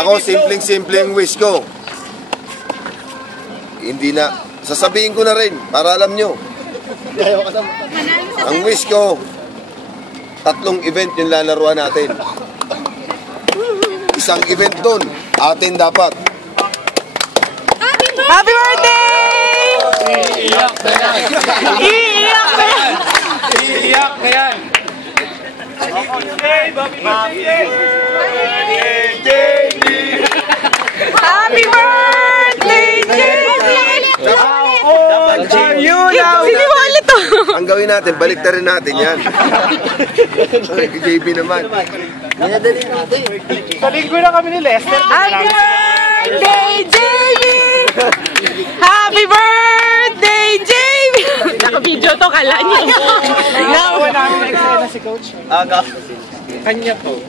Ako, simpleng-simpleng wish ko. Hindi na, sasabihin ko na rin, para alam nyo. Ang wish ko, 3 event yung lalaruan natin. Isang event dun, atin dapat. Happy birthday! Iiyak na yan! Iiyak na yan! Iiyak na yan! Happy birthday, JB! Sino mo ulit to? Ang gawin natin, balik na rin natin yan. JB naman. Sa linggo na kami ni Lester. Happy birthday, JB! Happy birthday, JB! Naka-video to, kala niyo. Nakuha namin na eksena si Coach. Kanya po.